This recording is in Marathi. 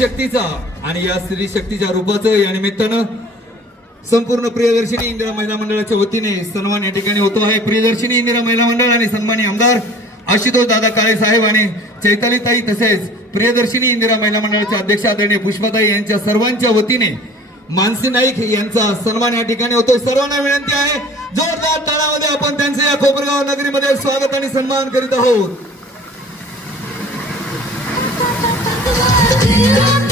शक्तीचा आणि या स्त्री शक्तीच्या रूपाचं या निमित्तानं संपूर्ण प्रियदर्शिनी इंदिरा महिला मंडळाच्या वतीने सन्मान या ठिकाणी होतो आहे. प्रियदर्शिनी इंदिरा महिला मंडळ आणि सन्मानी आमदार आशुतोष दादा काळे साहेब आणि चैतालीताई तसेच प्रियदर्शिनी इंदिरा महिला मंडळाच्या अध्यक्ष आदरणीय पुष्पाताई यांच्या सर्वांच्या वतीने मानसी नाईक यांचा सन्मान या ठिकाणी होतोय. सर्वांना विनंती आहे जोरदार तळामध्ये आपण त्यांचे या कोपरगाव नगरीमध्ये स्वागत आणि सन्मान करीत आहोत. you.